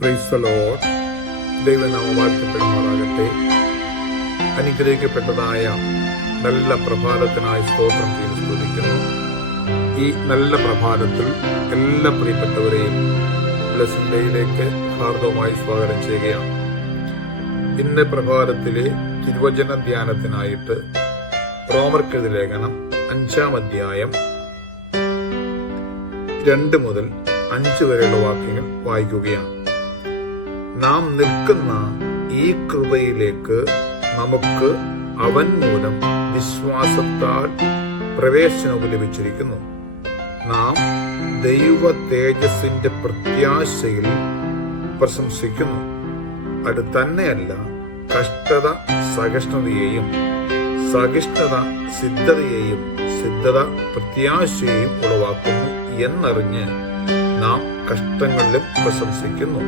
Praise the Lord. ദൈവനാമം വാഴ്ത്തപ്പെടുമാറാകട്ടെ. അനുഗ്രഹിക്കപ്പെട്ടതായ നല്ല പ്രഭാതത്തിനായി സ്തോത്രം ചെയ്ത് സ്തുതിക്കുന്നു. ഈ നല്ല പ്രഭാതത്തിൽ എല്ലാ പ്രിയപ്പെട്ടവരെയും ബ്ലെസ്സിംഗ് ഡേയിലേക്ക് ഹാർദവമായി സ്വാഗതം ചെയ്യുകയാണ്. ഇന്ന് പ്രഭാതത്തിലെ തിരുവചന ധ്യാനത്തിനായിട്ട് റോമർക്കെഴുതിയ ലേഖനം 5-ാം അധ്യായം 2 മുതൽ 5 വരെയുള്ള വാക്യങ്ങൾ വായിക്കുകയാണ്. നാം നിൽക്കുന്ന ഈ കൃപയിലേക്ക് നമുക്ക് അവൻ മൂലം വിശ്വാസത്താൽ പ്രവേശനവും ലഭിച്ചിരിക്കുന്നു. നാം ദൈവ തേജസ്സിന്റെ പ്രത്യാശയിൽ പ്രശംസിക്കുന്നു. അത് തന്നെയല്ല, കഷ്ടത സഹിഷ്ണുതയെയും, സഹിഷ്ണുത സിദ്ധതയെയും, സിദ്ധത പ്രത്യാശയെയും ഉളവാക്കുന്നു എന്നറിഞ്ഞ് നാം കഷ്ടങ്ങളിലും പ്രശംസിക്കുന്നു.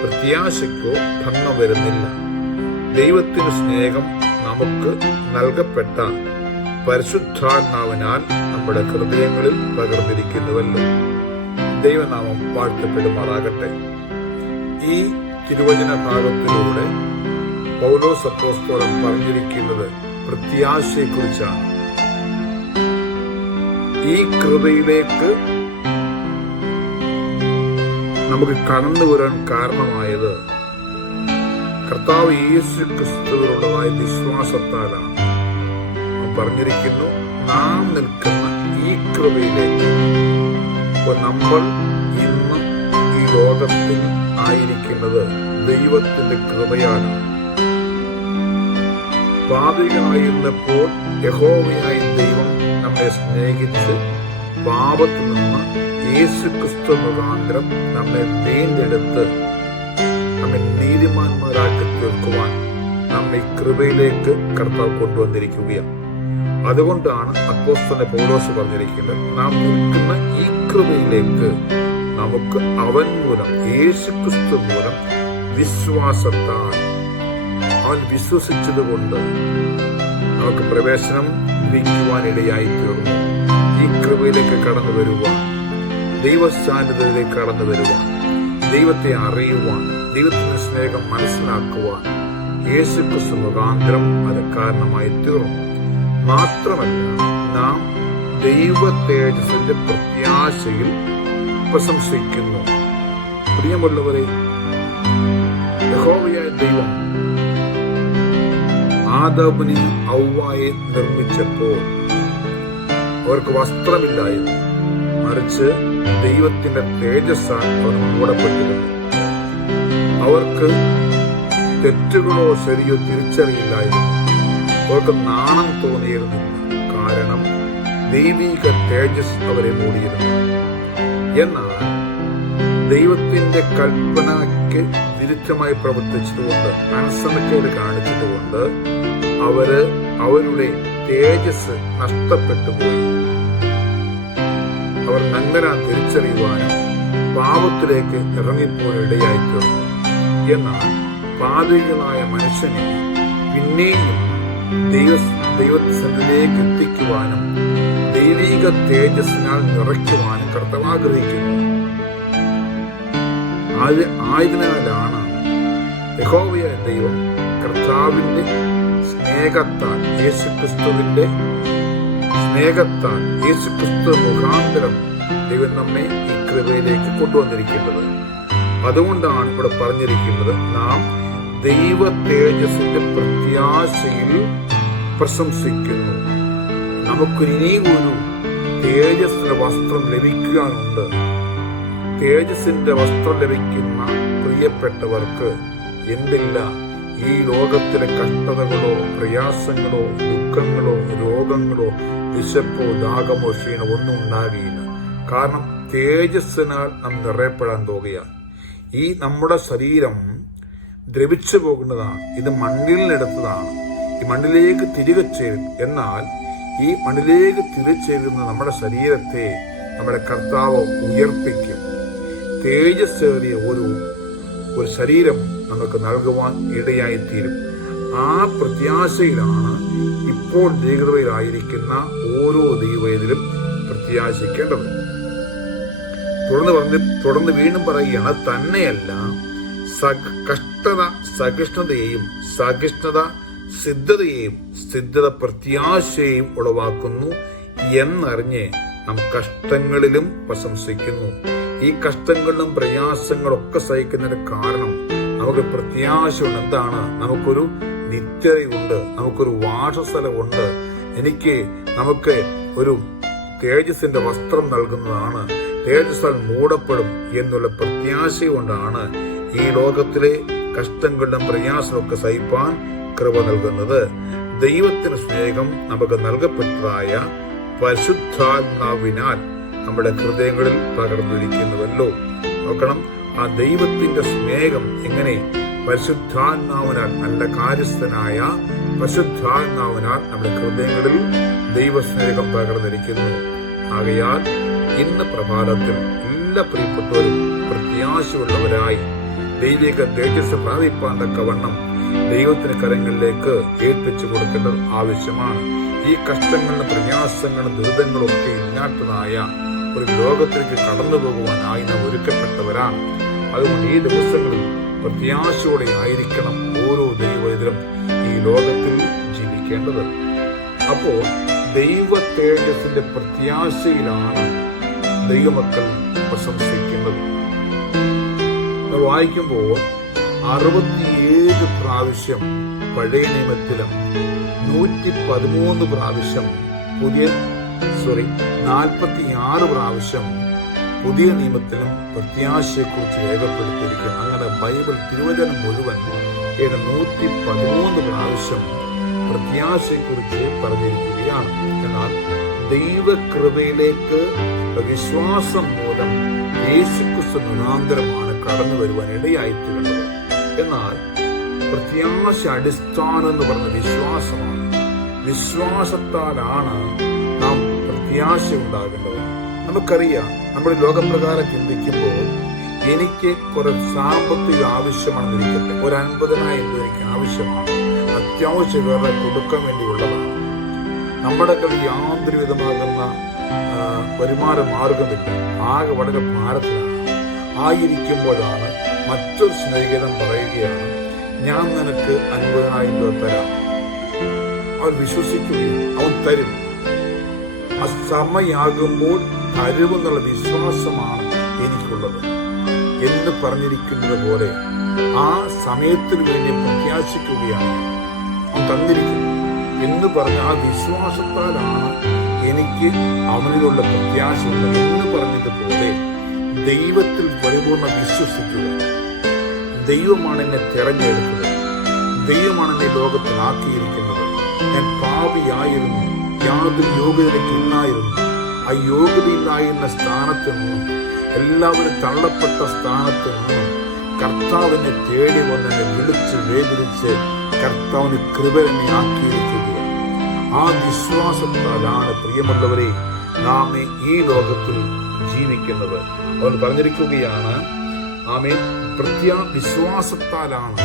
പ്രത്യാശയ്ക്കോ ഭംഗം വരുന്നില്ല. ദൈവത്തിന്റെ സ്നേഹം നമുക്ക് നൽകപ്പെട്ട പരിശുദ്ധാത്മാവിനാൽ നമ്മുടെ ഹൃദയങ്ങളിൽ പകർന്നിരിക്കുന്നുവല്ലോ. ദൈവനാമം വാഴ്ത്തപ്പെടുമാറാകട്ടെ. ഈ തിരുവചന ഭാഗത്തിലൂടെ പൗലോസ് അപ്പോസ്തലൻ പറഞ്ഞിരിക്കുന്നത് പ്രത്യാശയെക്കുറിച്ചാണ്. ഈ കൃപയിലേക്ക് നമുക്ക് കടന്നു വരാൻ കാരണമായത് കർത്താവ് യേശു ക്രിസ്തുവിനുള്ളതായ വിശ്വാസത്താലാണ്. പറഞ്ഞിരിക്കുന്നു, നാം നിൽക്കുന്ന ഈ കൃപയിലേക്ക്. നമ്മൾ ഇന്ന് ഈ ലോകത്തിൽ ആയിരിക്കുന്നത് ദൈവത്തിന്റെ കൃപയാണ്. പാപികളായിരുന്നപ്പോൾ യഹോവയായ ദൈവം നമ്മെ സ്നേഹിച്ച് പാപത്തിൽ നിന്ന് യേശു ക്രിസ്തു മുഖാന്തരം നമ്മെ വീണ്ടെടുത്ത് നമ്മെ നീതിമാന്മാരാക്കി തീർക്കുവാൻ നമ്മെ കൃപയിലേക്ക് കർത്താവ് കൊണ്ടുവന്നിരിക്കുകയാണ്. അതുകൊണ്ടാണ് അപ്പോസ്തലൻ പൗലോസ് പറഞ്ഞിരിക്കുന്നത്, നാം നിൽക്കുന്ന ഈ കൃപയിലേക്ക് നമുക്ക് അവൻ മൂലം, യേശു ക്രിസ്തു മൂലം വിശ്വാസത്താൽ, അവൻ വിശ്വസിച്ചതുകൊണ്ട് നമുക്ക് പ്രവേശനം ലഭിക്കുവാൻ ഇടയായി തീർന്നു. ഈ കൃപയിലേക്ക് കടന്നു വരുവാൻ, ദൈവസാന്നിധ്യത്തിലേക്ക് കടന്നു വരുവാൻ, ദൈവത്തെ അറിയുവാൻ, ദൈവത്തിന്റെ സ്നേഹം മനസ്സിലാക്കുവാൻ യേശു ക്രിസ്തു മുഖാന്തരം അത് കാരണമായി തീർന്നു. മാത്രമല്ല, നാം ദൈവ തേജസ്സിന്റെ പ്രത്യാശയിൽ പ്രശംസിക്കുന്നു. പ്രിയമുള്ളവരെ, യഹോവയായ ദൈവം ആദാമിനെയും ഹവ്വായെ നിർമ്മിച്ചപ്പോൾ അവർക്ക് വസ്ത്രമില്ലായിരുന്നു. മറിച്ച് ദൈവത്തിന്റെ തേജസ്സാൽ അവർ മൂടപ്പെട്ടിരുന്നു. അവർക്ക് തെറ്റുകളോ ശരിയോ തിരിച്ചറിയില്ലായിരുന്നു. അവർക്ക് നാണം തോന്നിയിരുന്നില്ല. കാരണം ദൈവിക തേജസ് അവരെ മൂടിയിരുന്നു. എന്നാൽ ദൈവത്തിന്റെ കൽപ്പനയ്ക്ക് വിരുദ്ധമായി പ്രവർത്തിച്ചതുകൊണ്ട്, അനുസരണക്കേട് കാണിച്ചതുകൊണ്ട് അവരുടെ തേജസ് നഷ്ടപ്പെട്ടു പോയി. അവർ നന്മ തിരിച്ചറിയുവാനും പാപത്തിലേക്ക് ഇറങ്ങിപ്പോയിടയായി തീർന്നു. എന്നാൽ പാപികളായ മനുഷ്യനെ പിന്നെയും ദൈവസന്നിധിയിലേക്ക് എത്തിക്കുവാനും ദൈവിക തേജസ്സിനാൽ നിറയ്ക്കുവാനും കർത്താവ് ആഗ്രഹിക്കുന്നു. ആയതിനാലാണ് യഹോവയായ ദൈവം കർത്താവിന്റെ സ്നേഹത്താൽ, യേശുക്രിസ്തുവിന്റെ സ്നേഹത്താൽ, യേശുക്രിസ്തു മുഖാന്തരം ദൈവം നമ്മെ ഈ കൃപയിലേക്ക് കൊണ്ടുവന്നിരിക്കുന്നത്. അതുകൊണ്ടാണ് ഇവിടെ പറഞ്ഞിരിക്കുന്നത്, നാം ദൈവ തേജസ്സിന്റെ പ്രത്യാശയിൽ പ്രശംസിക്കുന്നു. നമുക്കിനി ഒരു തേജസ്സിന്റെ വസ്ത്രം ലഭിക്കാനുണ്ട്. തേജസ്സിന്റെ വസ്ത്രം ലഭിക്കുന്ന പ്രിയപ്പെട്ടവർക്ക് എന്തില്ല, ഈ ലോകത്തിലെ കഷ്ടതകളോ പ്രയാസങ്ങളോ ദുഃഖങ്ങളോ രോഗങ്ങളോ വിശപ്പോ ദാഹമോ ക്ഷീണോ ഒന്നും ഉണ്ടാകുകയില്ല. കാരണം തേജസ്സിനാൽ നാം നിറയപ്പെടാൻ പോകുകയാണ്. ഈ നമ്മുടെ ശരീരം ദ്രവിച്ചു പോകുന്നതാണ്. ഇത് മണ്ണിലെടുത്തതാണ്. ഈ മണ്ണിലേക്ക് തിരികെ ചേരും. എന്നാൽ ഈ മണ്ണിലേക്ക് തിരിച്ചേരുന്ന നമ്മുടെ ശരീരത്തെ നമ്മുടെ കർത്താവ് ഉയർപ്പിക്കും. തേജസ്സേറിയ ഒരു ശരീരം നമുക്ക് നൽകുവാൻ ഇടയായിത്തീരും. ആ പ്രത്യാശയിലാണ് ഇപ്പോൾ ദൈവകൃപയിലായിരിക്കുന്ന ഓരോ ദൈവത്തിലും പ്രത്യാശിക്കേണ്ടത്. തുടർന്ന് വീണ്ടും പറയുകയാണ്, തന്നെയല്ല കഷ്ടത സഹിഷ്ണുതയെയും, സഹിഷ്ണുത സിദ്ധതയെയും, സിദ്ധത പ്രത്യാശയെയും ഉളവാക്കുന്നു എന്നറിഞ്ഞ് നാം കഷ്ടങ്ങളിലും പ്രശംസിക്കുന്നു. ഈ കഷ്ടങ്ങളിലും പ്രയാസങ്ങളൊക്കെ സഹിക്കുന്നതിന് കാരണം നമുക്ക് പ്രത്യാശയുണ്ട്. എന്താണ്? നമുക്കൊരു നിത്യതയുണ്ട്, നമുക്കൊരു വാസസ്ഥലമുണ്ട്. നമുക്ക് ഒരു തേജസ്സിന്റെ വസ്ത്രം നൽകുന്നതാണ്, തേജസ്സാൽ മൂടപ്പെടും എന്നുള്ള പ്രത്യാശ കൊണ്ടാണ് ഈ ലോകത്തിലെ കഷ്ടങ്ങളിലും പ്രയാസമൊക്കെ സഹിപ്പാൻ കൃപ നൽകുന്നത്. ദൈവത്തിന് സ്നേഹം നമുക്ക് നൽകപ്പെട്ടതായ പരിശുദ്ധാത്മാവിനാൽ നമ്മുടെ ഹൃദയങ്ങളിൽ പകർന്നിരിക്കുന്നുവല്ലോ. നോക്കണം, ആ ദൈവത്തിന്റെ സ്നേഹം എങ്ങനെ? പരിശുദ്ധാത്മാവിനാൽ, നല്ല കാര്യസ്ഥനായ പരിശുദ്ധാത്മാവിനാൽ നമ്മുടെ ഹൃദയങ്ങളിൽ ദൈവസ്നേഹം പകർന്നിരിക്കുന്നു. ആകയാൽ ഇന്ന് പ്രഭാതത്തിൽ എല്ലാ പ്രിയപ്പെട്ടവരും പ്രത്യാശയുള്ളവരായി ദൈവിക തേജസ് പ്രാപിപ്പാൻ തക്കവണ്ണം ദൈവത്തിന് കരങ്ങളിലേക്ക് ഏൽപ്പിച്ചു കൊടുക്കേണ്ടത് ആവശ്യമാണ്. ഈ കഷ്ടങ്ങളും പ്രയാസങ്ങളും ദുരിതങ്ങളും ഒക്കെ ഇല്ലാത്തതായ ഒരു ലോകത്തിലേക്ക് കടന്നു പോകുവാനായി നാം ഒരുക്കപ്പെട്ടവരാണ്. അതുകൊണ്ട് ഈ ദിവസങ്ങളിൽ പ്രത്യാശയോടെ ആയിരിക്കണം ഓരോ ദൈവത്തിലും ഈ ലോകത്തിൽ ജീവിക്കേണ്ടത്. അപ്പോൾ ദൈവ തേജസ്സിന്റെ പ്രത്യാശയിലാണ് ദൈവമക്കൾ പ്രശംസിക്കുന്നത്. വായിക്കുമ്പോൾ 67 പ്രാവശ്യം പഴയ നിയമത്തിലും 113 പ്രാവശ്യം 46 പ്രാവശ്യം പുതിയ നിയമത്തിലും പ്രത്യാശയെക്കുറിച്ച് രേഖപ്പെടുത്തിയിരിക്കുന്നു. അങ്ങനെ ബൈബിൾ തിരുവചനം മുഴുവൻ 113 പ്രാവശ്യം പ്രത്യാശയെക്കുറിച്ച് പറഞ്ഞിരിക്കുകയാണ്. എന്നാൽ ദൈവകൃപയിലേക്ക് വിശ്വാസം മൂലം യേശുക്രിസ്തു മുഖാന്തരമാണ് കടന്നു വരുവാൻ ഇടയായിത്തീരുന്നത്. എന്നാൽ പ്രത്യാശ അടിസ്ഥാനം എന്ന് പറഞ്ഞ വിശ്വാസമാണ്. വിശ്വാസത്താലാണ് നാം പ്രത്യാശ ഉണ്ടാകേണ്ടത്. നമുക്കറിയാം, നമ്മുടെ ലോകപ്രകാരം ചിന്തിക്കുമ്പോൾ എനിക്ക് കുറെ സാമ്പത്തിക ആവശ്യമാണെന്നിരിക്കട്ടെ, ഒരു 50,000 എനിക്ക് ആവശ്യമാണ്, അത്യാവശ്യം വേറെ കൊടുക്കാൻ വേണ്ടിയുള്ളതാണ്. നമ്മുടെ കയ്യിൽ യാതൊരു വിധമാകുന്ന വരുമാന മാർഗമില്ല, ആകെ വളരെ ഭാരത്തിലാണ്. ആയിരിക്കുമ്പോഴാണ് മറ്റൊരു സ്നേഹിതൻ പറയുകയാണ്, ഞാൻ നിനക്ക് 50,000 രൂപ തരാം. അവൻ വിശ്വസിക്കുകയും അവൻ തരും. ആ സമയാകുമ്പോൾ തരുമെന്നുള്ള വിശ്വാസമാണ് എനിക്കുള്ളത് എന്ന് പറഞ്ഞിരിക്കുന്നത് പോലെ ആ സമയത്തിന് വേണ്ടി പ്രത്യാശിക്കുകയാണ്. അവൻ തന്നിരിക്കും എന്ന് പറഞ്ഞ ആ വിശ്വാസത്താലാണ് എനിക്ക് അവനിലുള്ള പ്രത്യാശയുള്ളത് എന്ന് പറഞ്ഞതുപോലെ ദൈവത്തിൽ പരിപൂർണ്ണ വിശ്വസിക്കുക. ദൈവമാണ് എന്നെ തെരഞ്ഞെടുത്തത്, ദൈവമാണ് എന്നെ ലോകത്തിലാക്കിയിരിക്കുന്നത്. ഞാൻ പാപിയായിരുന്നു, യാതൊരു യോഗ്യതയ്ക്ക് ഇല്ലായിരുന്നു. ആ യോഗ്യതയില്ലായിരുന്ന സ്ഥാനത്ത് നിന്നും, എല്ലാവരും തള്ളപ്പെട്ട സ്ഥാനത്ത് നിന്നും കർത്താവിനെ തേടി വന്നെന്നെ വിളിച്ച് വേദനിച്ച് കർത്താവിന് കൃപ എന്നെ ആക്കിയിരിക്കുകയാണ്. ആ വിശ്വാസത്താലാണ് പ്രിയമുള്ളവരെ നാം ഈ ലോകത്തിൽ ജീവിക്കുന്നത്. അവൻ പറഞ്ഞിരിക്കുകയാണ്, ആമേൻ, വിശ്വാസത്താലാണ്,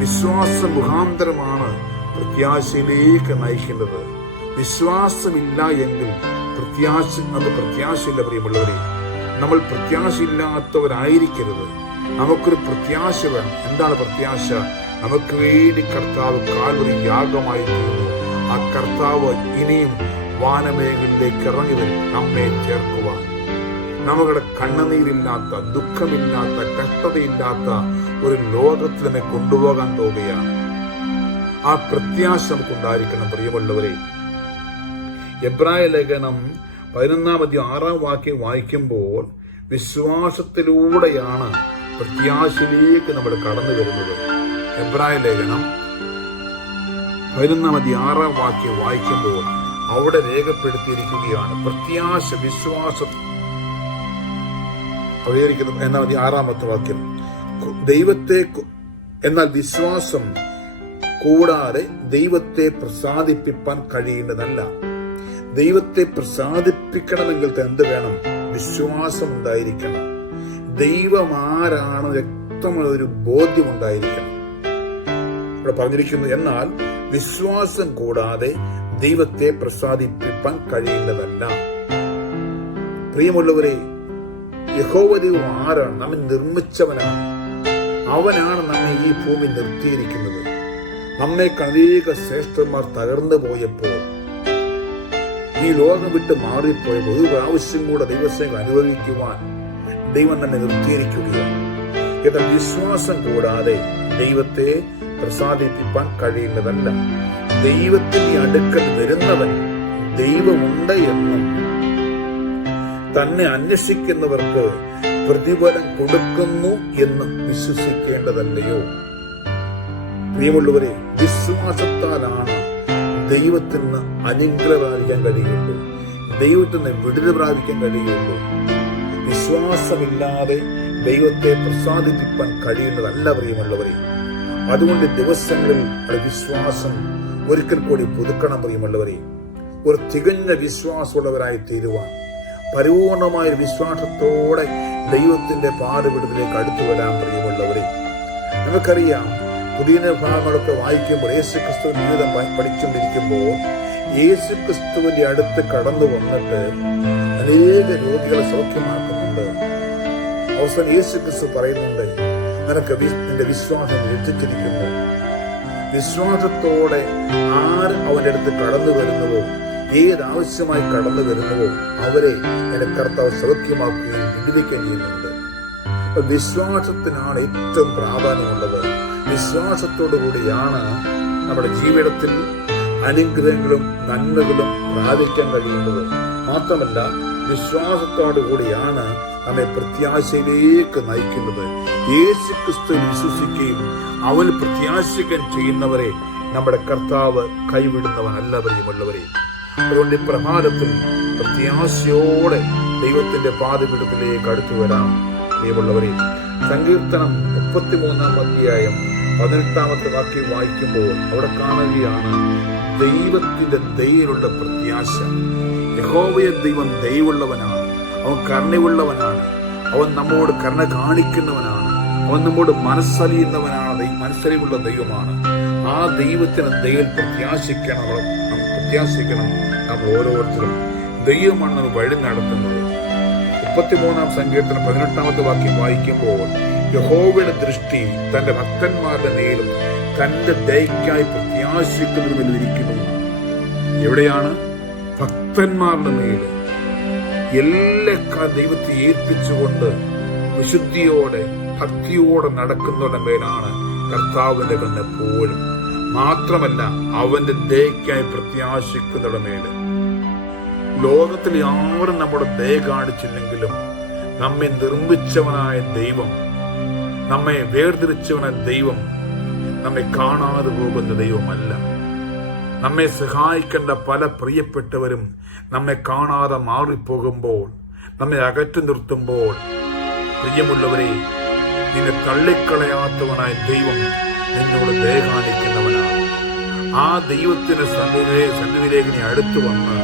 വിശ്വാസ മുഖാന്തരമാണ് പ്രത്യാശയിലേക്ക് നയിക്കുന്നത്. വിശ്വാസമില്ല എങ്കിൽ പ്രത്യാശയില്ല. പ്രിയമുള്ളവരെ, നമ്മൾ പ്രത്യാശയില്ലാത്തവരായിരിക്കരുത്. നമുക്കൊരു പ്രത്യാശ വേണം. എന്താണ് പ്രത്യാശ? നമുക്ക് വേണ്ടി കർത്താവ് കാൽവരി യാഗമായി തീർന്നു. ആ കർത്താവ് ഇനിയും വാനമേഖലയിലേക്ക് ഇറങ്ങി വരും നമ്മെ ചേർക്കുവാൻ. നമ്മുടെ കണ്ണുനീരില്ലാത്ത, ദുഃഖമില്ലാത്ത, കഷ്ടതയില്ലാത്ത ഒരു ലോകത്തിൽ തന്നെ കൊണ്ടുപോകാൻ പോവുകയാണ്. ആ പ്രത്യാശ നമുക്കുണ്ടായിരിക്കണം പ്രിയമുള്ളവരെ. എബ്രായ ലേഖനം 11:6 വായിക്കുമ്പോൾ വിശ്വാസത്തിലൂടെയാണ് പ്രത്യാശയിലേക്ക് നമ്മൾ കടന്നു വരുന്നത്. എബ്രായ ലേഖനം 11:6 വായിക്കുമ്പോൾ അവിടെ രേഖപ്പെടുത്തിയിരിക്കുകയാണ് പ്രത്യാശ, വിശ്വാസം. എന്നാ 6 ദൈവത്തെ, എന്നാൽ വിശ്വാസം കൂടാതെ ദൈവത്തെ പ്രസാദിപ്പിക്കാൻ കഴിയുന്നതല്ല. ദൈവത്തെ പ്രസാദിപ്പിക്കണമെങ്കിൽ എന്ത് വേണം? വിശ്വാസം ഉണ്ടായിരിക്കണം. ദൈവമാരാണ് വ്യക്തമായ ഒരു ബോധ്യം ഉണ്ടായിരിക്കണം. ഇവിടെ പറഞ്ഞിരിക്കുന്നു, എന്നാൽ വിശ്വാസം കൂടാതെ ദൈവത്തെ പ്രസാദിപ്പിക്കാൻ കഴിയുന്നതല്ല. പ്രിയമുള്ളവരെ, യഹോവ ദൈവം ആരാണ്? നമ്മെ നിർമ്മിച്ചവനാണ്. അവനാണ് നമ്മെ ഈ ഭൂമി നിർത്തിയിരിക്കുന്നത്. നമ്മെ അനേക ശ്രേഷ്ഠന്മാർ തകർന്നു പോയപ്പോൾ, ഈ ലോകം വിട്ട് മാറിപ്പോയപ്പോൾ ഒരു പ്രാവശ്യം കൂടെ ദൈവസേന അനുഭവിക്കുവാൻ ദൈവം തന്നെ നിർത്തിയിരിക്കുകയാണ്. എന്നാൽ വിശ്വാസം കൂടാതെ ദൈവത്തെ പ്രസാദിപ്പിക്കാൻ കഴിയുന്നതല്ല. ദൈവത്തിന്റെ അടുക്കൽ വരുന്നവൻ ദൈവമുണ്ട് എന്നും തന്നെ അന്വേഷിക്കുന്നവർക്ക് പ്രതിഫലം കൊടുക്കുന്നു എന്നും വിശ്വസിക്കേണ്ടതല്ലയോ? പ്രിയമുള്ളവരെ, വിശ്വാസത്താലാണ് ദൈവത്തിന് അനുഗ്രഹം പ്രാപിക്കാൻ കഴിയുള്ളൂ, ദൈവത്തിന് വിടുതൽ പ്രാപിക്കാൻ കഴിയുള്ളൂ. വിശ്വാസമില്ലാതെ ദൈവത്തെ പ്രസാദിപ്പിക്കാൻ കഴിയുന്നതല്ല പ്രിയമുള്ളവരെ. അതുകൊണ്ട് ദിവസങ്ങളിൽ വിശ്വാസം ഒരിക്കൽ കൂടി പുതുക്കണം പ്രിയമുള്ളവരെ. ഒരു തികഞ്ഞ വിശ്വാസമുള്ളവരായി തീരുവാൻ, പരിപൂർണമായ വിശ്വാസത്തോടെ ദൈവത്തിന്റെ പാതവിടുതലേക്ക് അടുത്തു വരാൻ പ്രിയമുള്ളവരെ. നമുക്കറിയാം, പുതിയ ഭാഗങ്ങളൊക്കെ വായിക്കുമ്പോൾ യേശുക്രിസ്തുവിന്റെ ജീവിതം പഠിച്ചുകൊണ്ടിരിക്കുമ്പോൾ യേശുക്രിസ്തുവിന്റെ അടുത്ത് കടന്നു വന്നിട്ട് അനേക രോഗികളെ സൗഖ്യമാക്കുന്നുണ്ട്. അവസാനം യേശുക്രിസ്തു പറയുന്നുണ്ട്, നിനക്ക് നിന്റെ വിശ്വാസം രക്ഷിച്ചിരിക്കുന്നു. വിശ്വാസത്തോടെ ആര് അവന്റെ അടുത്ത് കടന്നു വരുന്നുവോ, ഏതാവശ്യമായി കടന്നു വരുന്നുവോ അവരെ എന്റെ കർത്താവ് സൗഖ്യമാക്കുകയും വിടുവിക്കുകയും ചെയ്യുന്നുണ്ട്. വിശ്വാസത്തിനാണ് ഏറ്റവും പ്രാധാന്യമുള്ളത്. വിശ്വാസത്തോടു കൂടിയാണ് നമ്മുടെ ജീവിതത്തിൽ അനുഗ്രഹങ്ങളും നന്മകളും പ്രാപിക്കാൻ കഴിയുന്നത്. മാത്രമല്ല, വിശ്വാസത്തോടു കൂടിയാണ് നമ്മെ പ്രത്യാശയിലേക്ക് നയിക്കുന്നത്. യേശുക്രിസ്തു വിശ്വസിക്കുകയും അവൻ പ്രത്യാശിക്കാൻ ചെയ്യുന്നവരെ നമ്മുടെ കർത്താവ് കൈവിടുന്നവനല്ല പ്രിയമുള്ളവരെ. അതുകൊണ്ട് ഈ പ്രഭാതത്തിൽ പ്രത്യാശയോടെ ദൈവത്തിന്റെ പാദപീഠത്തിലേക്ക് അടുത്തു വരാം പ്രിയമുള്ളവരെ. സങ്കീർത്തനം 33-ാം അധ്യായം 18-ാമത്തെ വാക്യം വായിക്കുമ്പോൾ അവിടെ കാണുകയാണ് ദൈവത്തിന്റെ ദയയിലുള്ള പ്രത്യാശ. യഹോവയെ ദൈവം ദയവുള്ളവനാണ്, അവൻ കരുണയുള്ളവനാണ്, അവൻ നമ്മോട് കരുണ കാണിക്കുന്നവനാണ്, അവൻ നമ്മോട് മനസ്സലിയുന്നവനാണ്, മനസ്സലിവുള്ള ദൈവമാണ്. ആ ദൈവത്തിന് ദയയിൽ പ്രത്യാശിക്കണം നമ്മൾ ഓരോരുത്തരും. ദൈവമാണ് നമ്മൾ വഴി നടത്തുന്നത്. 33-ാം സങ്കീർത്തനം 18-ാമത്തെ വാക്യം വായിക്കുമ്പോൾ യഹോവയുടെ ദൃഷ്ടി തന്റെ ഭക്തന്മാരുടെ മേലും തന്റെ ദയയ്ക്കായി പ്രത്യാശിക്കുന്നതിലും ഇരിക്കുന്നു. എവിടെയാണ്? ഭക്തന്മാരുടെ മേല്. എല്ലാ ദൈവത്തെ ഏൽപ്പിച്ചുകൊണ്ട് വിശുദ്ധിയോടെ ഭക്തിയോടെ നടക്കുന്നവരുടെ മേലാണ് കർത്താവിന്റെ കണ്ണെപ്പോഴും. മാത്രമല്ല, അവന്റെ ദയയ്ക്കായി പ്രത്യാശിക്കുന്നവരുടെ മേല്. ലോകത്തിൽ ആരും നമ്മുടെ ദയ കാണിച്ചില്ലെങ്കിലും നമ്മെ നിർമ്മിച്ചവനായ ദൈവം, നമ്മെ വേർതിരിച്ചവനായ ദൈവം നമ്മെ കാണാതെ പോകുന്ന ദൈവമല്ല. നമ്മെ സഹായിക്കേണ്ട പല പ്രിയപ്പെട്ടവരും നമ്മെ കാണാതെ മാറിപ്പോകുമ്പോൾ, നമ്മെ അകറ്റി നിർത്തുമ്പോൾ, പ്രിയമുള്ളവരെ, നിന്നെ തള്ളിക്കളയാത്തവനായ ദൈവം നിന്നോട് ദയ കാണിക്കുന്നവനാണ്. ആ ദൈവത്തിന്റെ സന്നിധിയിലേക്ക് നീ അടുത്തു വന്ന്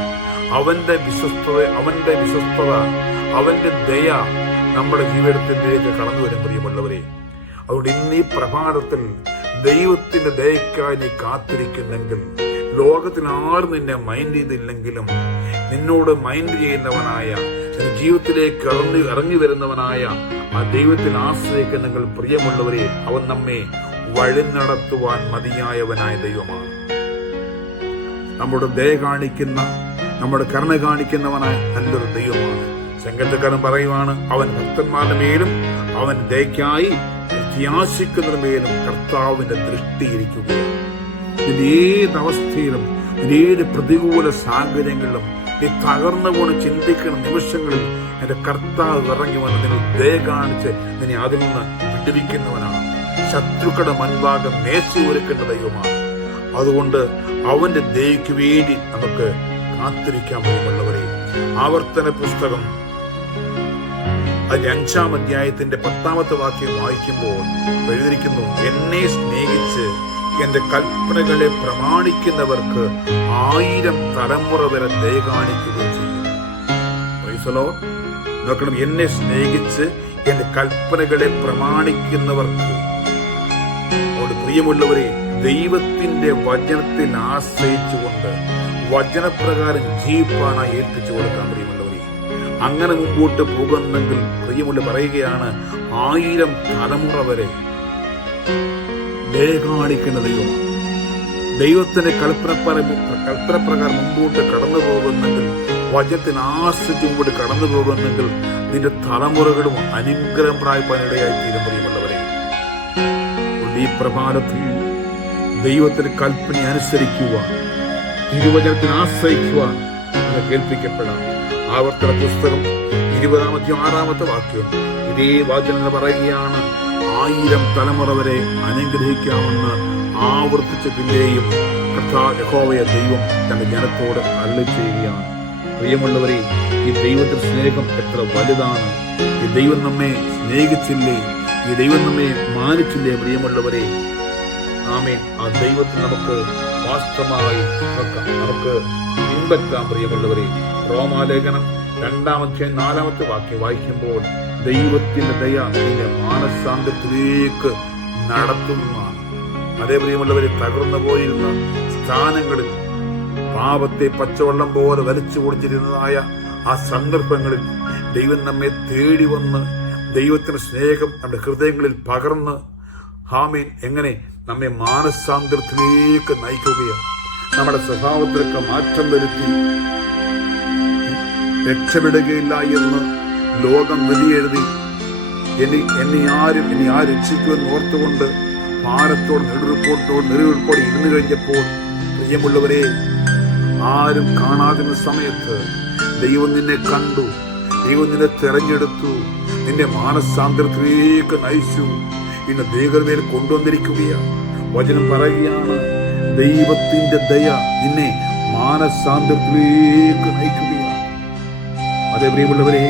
അവന്റെ വിശ്വസ്തത, അവന്റെ ദയ നമ്മുടെ ജീവിതത്തിലേക്ക് കടന്നു വരും പ്രിയമുള്ളവരെ. അതുകൊണ്ട് ഇന്ന് ഈ പ്രഭാതത്തിൽ ദൈവത്തിന്റെ ദയക്കായി നീ കാത്തിരിക്കുന്നെങ്കിൽ, ലോകത്തിൽ ആരും നിന്നെ മൈൻഡ് ചെയ്തില്ലെങ്കിലും നിന്നോട് മൈൻഡ് ചെയ്യുന്നവനായ, ജീവിതത്തിലേക്ക് ഇറങ്ങി വരുന്നവനായ ആ ദൈവത്തിൽ ആശ്രയിക്കുന്നെങ്കിൽ പ്രിയമുള്ളവരെ, അവൻ നമ്മെ വഴി നടത്തുവാൻ മതിയായവനായ ദൈവമാണ്. നമ്മുടെ ദയ കാണിക്കുന്ന, നമ്മുടെ കരുണ കാണിക്കുന്നവനായ നല്ലൊരു ദൈവമാണ്. സങ്കീർത്തനക്കാരൻ പറയുവാണ്, അവൻ ഭക്തന്മാരുടെ മേലും അവൻ ദയക്കായി പ്രത്യാശിക്കുന്നതിന് മേലും കർത്താവിന്റെ ദൃഷ്ടിയിരിക്കുകയാണ്. ഏതവസ്ഥയിലും ഏത് പ്രതികൂല സാഹചര്യങ്ങളിലും നീ തകർന്നുകൊണ്ട് ചിന്തിക്കുന്ന നിമിഷങ്ങളിൽ എന്റെ കർത്താവ് ഇറങ്ങി വന്ന് നിങ്ങൾ ദയ കാണിച്ച് നിന്നെ അതിൽ നിന്ന് വിടുവിക്കുന്നവനാണ്. ശത്രുക്കളുടെ മുൻഭാഗം മേശ ഒരുക്കേണ്ട ദൈവമാണ്. അതുകൊണ്ട് അവന്റെ ദയയ്ക്ക് വേണ്ടി നമുക്ക് കാത്തിരിക്കാൻ പോകുന്നവരെ. ആവർത്തന പുസ്തകം 5-ാം അധ്യായത്തിന്റെ 10-ാമത്തെ വാക്യം വായിക്കുമ്പോൾ എഴുതിയിരിക്കുന്നു, എന്നെ സ്നേഹിച്ച് എന്റെ കൽപ്പനകളെ പ്രമാണിക്കുന്നവർക്ക് 1000 തലമുറ വരെ ദയ കാണിക്കുകയും ചെയ്യും. നോക്കണം, എന്നെ സ്നേഹിച്ച് എന്റെ കൽപ്പനകളെ പ്രമാണിക്കുന്നവർക്ക്. പ്രിയമുള്ളവരെ, ദൈവത്തിന്റെ വചനത്തിൽ ആശ്രയിച്ചുകൊണ്ട് വചനപ്രകാരം ജീവിപ്പാനായി ഏൽപ്പിച്ചു കൊടുക്കാൻ പ്രിയമുള്ളവരെ. അങ്ങനെ മുമ്പോട്ട് പോകുന്നെങ്കിൽ പ്രിയമുള്ള പറയുകയാണ് 1000 തലമുറ വരെ ദയ കാണിക്കുന്ന ദൈവമാണ്. ദൈവത്തിന്റെ കൽപ്പനപ്രകാരം മുമ്പോട്ട് കടന്നു പോകുന്നെങ്കിൽ, വചനത്തിന് ആശ്രയിച്ച് മുമ്പോട്ട് കടന്നു പോകുന്നെങ്കിൽ നിന്റെ തലമുറകളും അനുഗ്രഹം പ്രാപിക്കാനിടയായി തീരും പ്രിയമുള്ളവരെ. ഈ പ്രഭാതത്തിൽ ദൈവത്തിന് കൽപ്പന അനുസരിക്കുവാൻ, തിരുവചനത്തിന് ആശ്രയിക്കുവാൻ കേൾപ്പിക്കപ്പെടാം. ആവർത്തന പുസ്തകം 20-6 വാക്യം ഇതേ വചനം പറയുകയാണ്, 1000 തലമുറ വരെ അനുഗ്രഹിക്കാമെന്ന് ആവർത്തിച്ച പിന്നെയും യഹോവയായ ദൈവം തന്റെ ജനത്തോട് അരുളി ചെയ്യുകയാണ്. പ്രിയമുള്ളവരെ, ഈ ദൈവത്തിന്റെ സ്നേഹം എത്ര വലുതാണ്! ഈ ദൈവം നമ്മെ സ്നേഹിച്ചില്ലേ? ഈ ദൈവം നമ്മെ മാനിച്ചില്ലേ? പ്രിയമുള്ളവരെ, ആമേൻ. ആ ദൈവത്തിൽ നമുക്ക് വാസ്തവമായി നമുക്ക് പിൻപറ്റാം. പ്രിയമുള്ളവരെ, റോമാലേഖനം 2-4 വാക്യം വായിക്കുമ്പോൾ ദൈവത്തിന്റെ ദയ നിന്റെ മാനസാന്തരത്തിലേക്ക് നടത്തുന്നതാണ്. അതേ പ്രിയമുള്ളവരെ, തകർന്നു പോയിരുന്ന സ്ഥാനങ്ങളിൽ, പാപത്തെ പച്ചവെള്ളം പോലെ വലിച്ചു കുടിച്ചിരുന്നതായ ആ സന്ദർഭങ്ങളിൽ ദൈവം നമ്മെ തേടി വന്ന് ദൈവത്തിന്റെ സ്നേഹം നമ്മുടെ ഹൃദയങ്ങളിൽ പകർന്ന് ആമേൻ എങ്ങനെ നമ്മെ മാനസാന്തരത്തിലേക്ക് നയിക്കുകയാണ്. നമ്മുടെ സ്വഭാവത്തിലൊക്കെ മാറ്റം വരുത്തി രക്ഷപ്പെടുകയില്ല എന്ന് ലോകം വിധിയെഴുതി എന്നെ ആരും രക്ഷിക്കുമെന്ന് ഓർത്തുകൊണ്ട് ഭാരത്തോട് നെടുവീർപ്പോടെ ഇരുന്നു കഴിഞ്ഞപ്പോൾ, പ്രിയമുള്ളവരെ, ആരും കാണാതിരുന്ന സമയത്ത് ദൈവം നിന്നെ കണ്ടു, ദൈവം നിന്നെ തെരഞ്ഞെടുത്തു, നിന്നെ മാനസാന്തരത്തിലേക്ക് നയിച്ചു. ഇന്ന് ദൈവമേൽ കൊണ്ടുവന്നിരിക്കുകയാണ്. വചനം പറയുകയാണ്, ദൈവത്തിന്റെ ദയ നിന്നെ മാനസാന്തരത്തിലേക്ക് നയിക്കുകയാണ്. അതേ പ്രിയമുള്ളവരെ,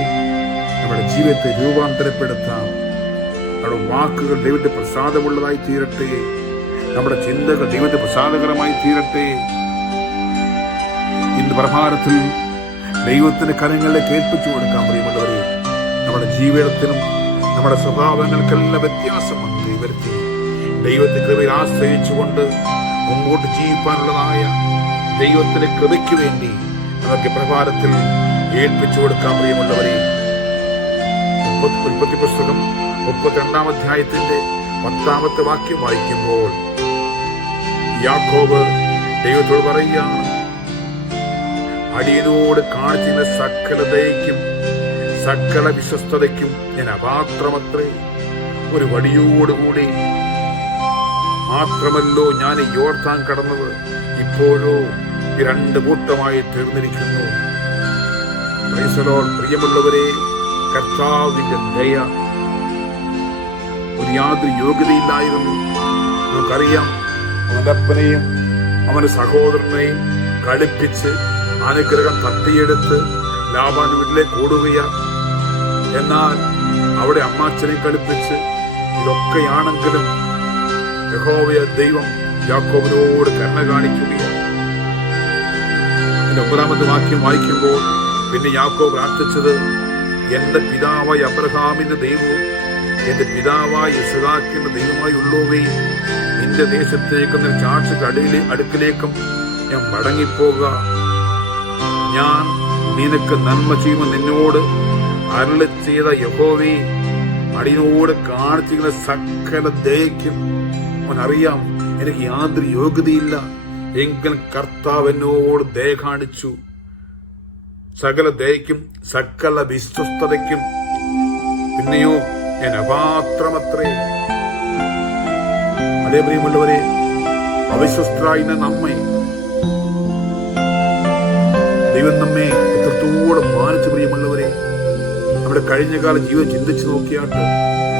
നമ്മുടെ ജീവിതത്തെ രൂപാന്തരപ്പെടുത്താം. നമ്മുടെ വാക്കുകൾ ദൈവത്തെ പ്രസാദമുള്ളതായി തീരട്ടെ. നമ്മുടെ ചിന്തകൾ ദൈവത്തെ പ്രസാദകരമായി തീരട്ടെ. ഇന്ന് പ്രഭാതത്തിൽ ദൈവത്തിന്റെ കരങ്ങളിലേക്ക് ഏൽപ്പിച്ചു കൊടുക്കാം. പ്രിയമുള്ളവരെ, നമ്മുടെ ജീവിതത്തിനും നമ്മുടെ സ്വഭാവങ്ങൾക്കെല്ലാം വ്യത്യാസം വരുത്തി ദൈവത്തിന്റെ കൃപയിൽ ആശ്രയിച്ചുകൊണ്ട് മുമ്പോട്ട് ജീവിക്കാനുള്ളതായ ദൈവത്തിന്റെ കൃപയ്ക്ക് വേണ്ടി നമുക്ക് പ്രഭാതത്തിൽ ഏൽപ്പിച്ചു കൊടുക്കാം. പ്രിയമുള്ളവരെ, ഉൽപ്പത്തി പുസ്തകം 32-ാം അധ്യായത്തിന്റെ 10-ാമത്തെ വാക്യം വായിക്കുമ്പോൾ യാക്കോബ് ദൈവത്തോട് പറയുകയാണ്, അടിയനോട് കാണിച്ചിരുന്ന സകല ദയയ്ക്കും സകല വിശ്വസ്തതയ്ക്കും ഞാൻ അപാത്രമത്രേ. ഒരു വടിയോടുകൂടി മാത്രമല്ലോ ഞാൻ യോർദാൻ കടന്നത്, ഇപ്പോഴോ 2 കൂട്ടമായി തീർന്നിരിക്കുന്നു. പ്രിയമുള്ളവരെ, കർത്താവിന്റെ ദയ ഒരു യാതൊരു യോഗ്യതയില്ലായിരുന്നു. നമുക്കറിയാം, അവന്റെ അപ്പനെയും അവന്റെ സഹോദരനെയും കളിപ്പിച്ച് അനുഗ്രഹം തട്ടിയെടുത്ത് ലാബാൻ വീട്ടിലേക്ക് ഓടുകയാണ്. എന്നാൽ അവിടെ അമ്മാച്ചനെ കളിപ്പിച്ച് ഇതൊക്കെയാണെങ്കിലും യഹോവയായ ദൈവം യാക്കോബിനോട് കരുണ കാണിക്കുകയാണ്. 9-ാമത്തെ വാക്യം വായിക്കുമ്പോൾ പിന്നെ യാക്കോബ് പ്രാർത്ഥിച്ചത്, എന്റെ പിതാവായ അബ്രഹാമിന്റെ ദൈവവും എന്റെ പിതാവായ യിസ്ഹാക്കിന്റെ ദൈവമായി ഉള്ളവേ, നിന്റെ ദേശത്തേക്കും ചാർച്ചയുടെ അടുക്കിലേക്കും ഞാൻ മടങ്ങിപ്പോകുക. ഞാൻ നിനക്ക് നന്മ ചെയ്യുമെന്ന് നിന്നോട് അരുളി ചെയ്ത യഹോവേ, അടിയനോട് കാണിച്ചിരുന്ന സകല ദയയ്ക്കും അവനറിയാം എനിക്ക് യാതൊരു യോഗ്യതയില്ല, എങ്കിലും കർത്താവ് എന്നോട് ദയ കാണിച്ചു. സകല ദയയ്ക്കും സകല വിശ്വസ്തതയ്ക്കും പിന്നെയോ ഞാൻ അപാത്രമത്രേ. അതേ പ്രിയമുള്ളവരെ, അവിശ്വസ്തരായ നമ്മെ ദൈവം നമ്മെ എത്രത്തോളം മാനിച്ചു. പ്രിയമുള്ളവരെ, നമ്മുടെ കഴിഞ്ഞകാല ജീവിതം ചിന്തിച്ചു നോക്കിയാട്ട്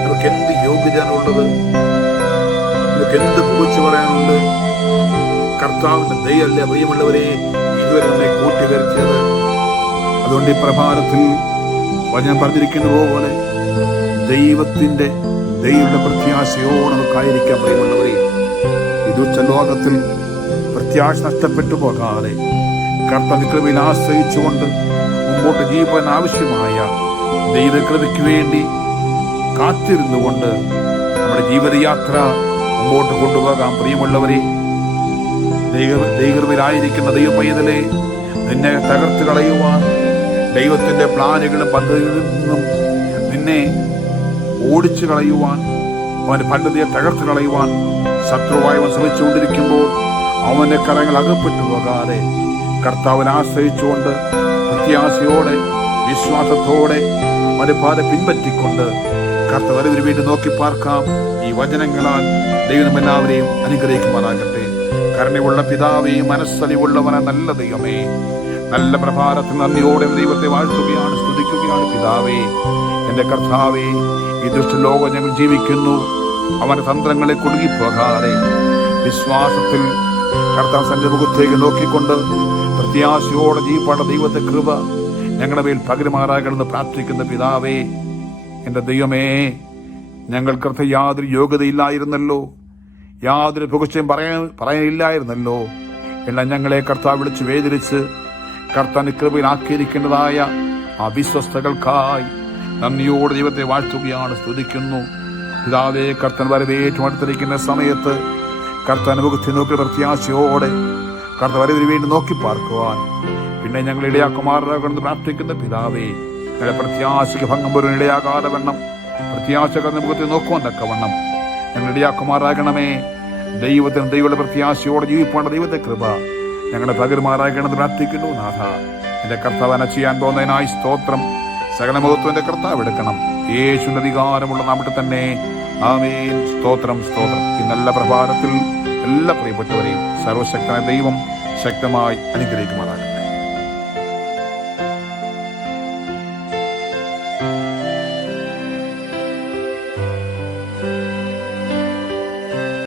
നമുക്ക് എന്ത് യോഗ്യതയാണുള്ളത്, നമുക്ക് എന്ത് പുകച്ചു പറയാനുണ്ട്? കർത്താവിന്റെ ദയയല്ല പ്രിയമുള്ളവരെ ഇതുവരെ നമ്മെ കൂട്ടി വരുത്തിയത്. അതുകൊണ്ട് ഈ പ്രഭാതത്തിൽ ഞാൻ പറഞ്ഞിരിക്കുന്ന പോലെ ദൈവത്തിന്റെ ദൈവയുടെ പ്രത്യാശയോടെ നമുക്കായിരിക്കാം. പ്രിയമുള്ളവരെ, ഇതുച്ച ലോകത്തിൽ പ്രത്യാശ നഷ്ടപ്പെട്ടു പോകാതെ കർത്താവിന്റെ കൃപയിൽ ആശ്രയിച്ചുകൊണ്ട് മുമ്പോട്ട് ജീവിക്കാൻ ആവശ്യമായ ദൈവകൃപയ്ക്ക് വേണ്ടി കാത്തിരുന്നുകൊണ്ട് നമ്മുടെ ജീവിതയാത്ര മുമ്പോട്ട് കൊണ്ടുപോകാം. പ്രിയമുള്ളവരെ, ദൈവകൃപയിലായിരിക്കുന്ന ദൈവപൈതലെ, നിന്നെ തകർത്ത് കളയുവാൻ ദൈവത്തിന്റെ പ്ലാനുകളും പദ്ധതികളിൽ നിന്നും നിന്നെ ഓടിച്ചു കളയുവാൻ അവന്റെ പദ്ധതിയെ തകർത്ത് കളയുവാൻ ശത്രുവായവൻ ശ്രമിച്ചുകൊണ്ടിരിക്കുമ്പോൾ അവന്റെ കരങ്ങൾ അകപ്പെട്ടു പോകാതെ കർത്താവിനെ ആശ്രയിച്ചുകൊണ്ട് പ്രത്യാശയോടെ വിശ്വാസത്തോടെ അവന്റെ പാത പിൻപറ്റിക്കൊണ്ട് കർത്താവിന് വേണ്ടി നോക്കി പാർക്കാം. ഈ വചനങ്ങളാൽ ദൈവം എല്ലാവരെയും അനുഗ്രഹിക്കുമാറാകട്ടെ. കരുണയുള്ള പിതാവേ, മനസ്സലിവുള്ളവന നല്ല ദൈവമേ, നല്ല പ്രഭാതത്തിൽ നന്ദിയോടെ ദൈവത്തെ വാഴ്ത്തുകയാണ്, സ്തുതിക്കുകയാണ്. പിതാവേ, എന്റെ കർത്താവേ, ഈ ദുഷ്ടലോകം ഞങ്ങൾ ജീവിക്കുന്നു, അവന്റെ തന്ത്രങ്ങളെ കുടുങ്ങിപ്പോകാതെ വിശ്വാസത്തിൽ കർത്താവ് സന്നിമുഖത്തേക്ക് നോക്കിക്കൊണ്ട് പ്രത്യാശയോടെ ജീവിപ്പാട ദൈവത്തെ കൃപ ഞങ്ങളുടെ മേൽ പകരുമാറാകണമെന്ന് പ്രാർത്ഥിക്കുന്ന പിതാവേ, എന്റെ ദൈവമേ, ഞങ്ങൾക്ക് യാതൊരു യോഗ്യതയില്ലായിരുന്നല്ലോ, യാതൊരു പുകഴ്ചയും പറയാനില്ലായിരുന്നല്ലോ. എല്ലാം ഞങ്ങളെ കർത്താവ് വിളിച്ച് വേദനിച്ച് കർത്താവിന്റെ കൃപയിലാക്കിയിരിക്കേണ്ടതായ ആ വിശ്വസ്തകൾക്കായി നന്ദിയോടെ ദൈവത്തെ വാഴ്ത്തുകയാണ്, സ്തുതിക്കുന്നു. പിതാവേ, കർത്താൻ വരവേറ്റവും അടുത്തിരിക്കുന്ന സമയത്ത് കർത്താൻ മുഖത്ത് നോക്കി പ്രത്യാശയോടെ കർത്താൻ വരവിന് വേണ്ടി നോക്കി പാർക്കുവാൻ പിന്നെ ഞങ്ങൾ ഇടയാക്കുമാറാകണമെന്ന് പ്രാർത്ഥിക്കുന്ന പിതാവേ, ഞങ്ങളുടെ പ്രത്യാശയ്ക്ക് ഭംഗം പോലും ഇടയാകാതെ വണ്ണം പ്രത്യാശ മുഖത്ത് നോക്കുവാൻ തക്കവണ്ണം ഞങ്ങൾ ഇടയാക്കുമാറാകണമേ. ദൈവയുടെ പ്രത്യാശയോടെ ജീവിക്കേണ്ട ദൈവത്തെ കൃപ ഞങ്ങളുടെ പകരുമാറാകണമെന്ന് പ്രാർത്ഥിക്കുന്നു. നാഥ, എന്റെ കർത്താവിനെ ചെയ്യാൻ പോകുന്നതിനായി സ്തോത്രം. സകല മഹത്വത്തിന്റെ കർത്താവ് എടുക്കണം. യേശുവിന്റെ അധികാരമുള്ള നാമത്തിൽ തന്നെ ആമേൻ. സ്തോത്രം, സ്തോത്രം. ഈ നല്ല പ്രഭാതത്തിൽ എല്ലാ പ്രിയപ്പെട്ടവരെയും സർവശക്തനായ ദൈവം ശക്തമായി അനുഗ്രഹിക്കുമാറാകട്ടെ.